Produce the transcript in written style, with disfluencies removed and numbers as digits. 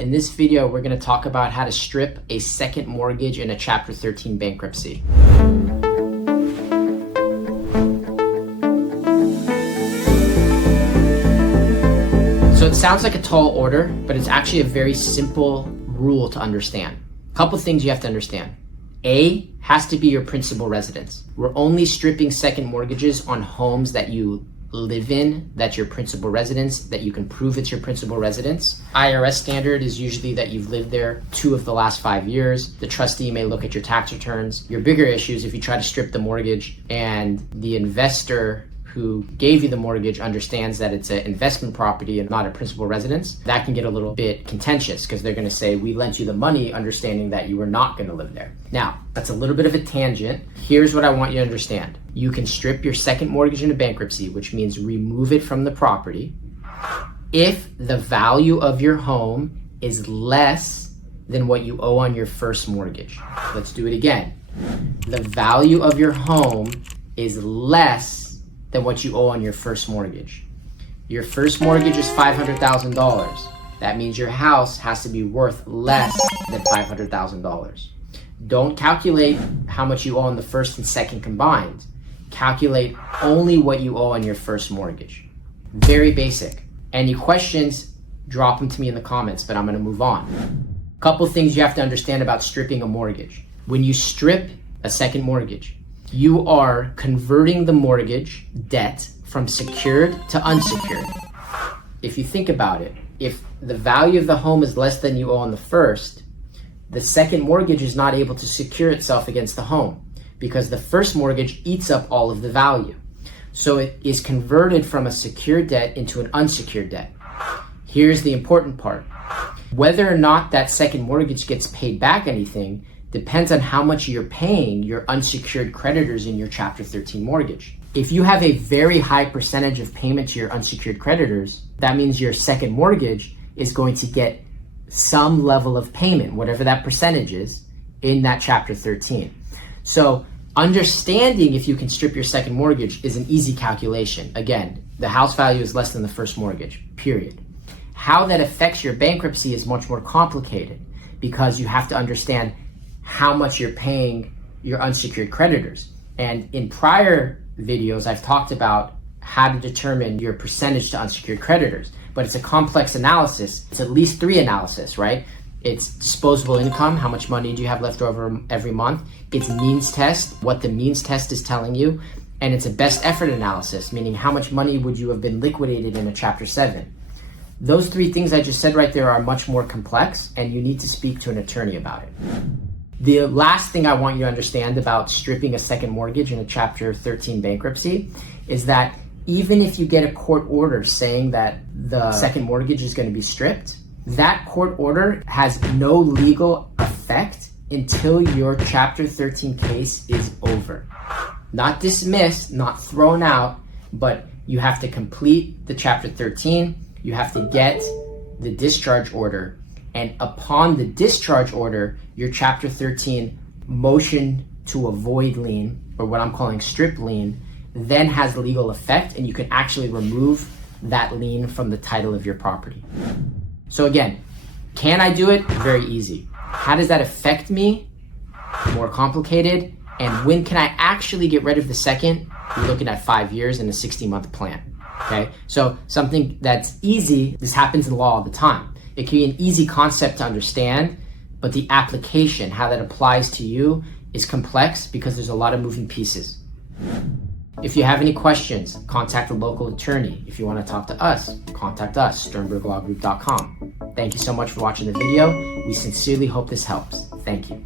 In this video, we're going to talk about how to strip a second mortgage in a Chapter 13 bankruptcy. So it sounds like a tall order, but it's actually a very simple rule to understand. A couple things you have to understand. A has to be your principal residence. We're only stripping second mortgages on homes that you live in, that's your principal residence, that you can prove it's your principal residence. IRS standard is usually that you've lived there 2 of the last 5 years. The trustee may look at your tax returns. Your bigger issue is if you try to strip the mortgage and the investor who gave you the mortgage understands that it's an investment property and not a principal residence, that can get a little bit contentious because they're going to say, we lent you the money understanding that you were not going to live there. Now, that's a little bit of a tangent. Here's what I want you to understand. You can strip your second mortgage into bankruptcy, which means remove it from the property, if the value of your home is less than what you owe on your first mortgage. Let's do it again. The value of your home is less than what you owe on your first mortgage. Your first mortgage is $500,000. That means your house has to be worth less than $500,000. Don't calculate how much you owe on the first and second combined. Calculate only what you owe on your first mortgage. Very basic. Any questions, drop them to me in the comments, but I'm gonna move on. Couple things you have to understand about stripping a mortgage. When you strip a second mortgage, you are converting the mortgage debt from secured to unsecured. If you think about it, if the value of the home is less than you owe on the first, the second mortgage is not able to secure itself against the home because the first mortgage eats up all of the value. So it is converted from a secured debt into an unsecured debt. Here's the important part. Whether or not that second mortgage gets paid back anything depends on how much you're paying your unsecured creditors in your Chapter 13 mortgage. If you have a very high percentage of payment to your unsecured creditors, that means your second mortgage is going to get some level of payment, whatever that percentage is, in that Chapter 13. So understanding if you can strip your second mortgage is an easy calculation. Again, the house value is less than the first mortgage, period. How that affects your bankruptcy is much more complicated because you have to understand how much you're paying your unsecured creditors. And in prior videos, I've talked about how to determine your percentage to unsecured creditors, but it's a complex analysis. It's at least 3 analysis, right? It's disposable income, how much money do you have left over every month? It's means test, what the means test is telling you, and it's a best effort analysis, meaning how much money would you have been liquidated in a Chapter 7. Those 3 things I just said right there are much more complex, and you need to speak to an attorney about it. The last thing I want you to understand about stripping a second mortgage in a Chapter 13 bankruptcy is that even if you get a court order saying that the second mortgage is going to be stripped, that court order has no legal effect until your Chapter 13 case is over. Not dismissed, not thrown out, but you have to complete the Chapter 13, you have to get the discharge order, and upon the discharge order, your Chapter 13 motion to avoid lien, or what I'm calling strip lien, then has legal effect and you can actually remove that lien from the title of your property. So again, can I do it? Very easy. How does that affect me? More complicated. And when can I actually get rid of the second? You're looking at 5 years and a 60-month plan. Okay, so something that's easy, this happens in law all the time. It can be an easy concept to understand, but the application, how that applies to you, is complex because there's a lot of moving pieces. If you have any questions, contact a local attorney. If you want to talk to us, contact us, SternbergLawGroup.com. Thank you so much for watching the video. We sincerely hope this helps. Thank you.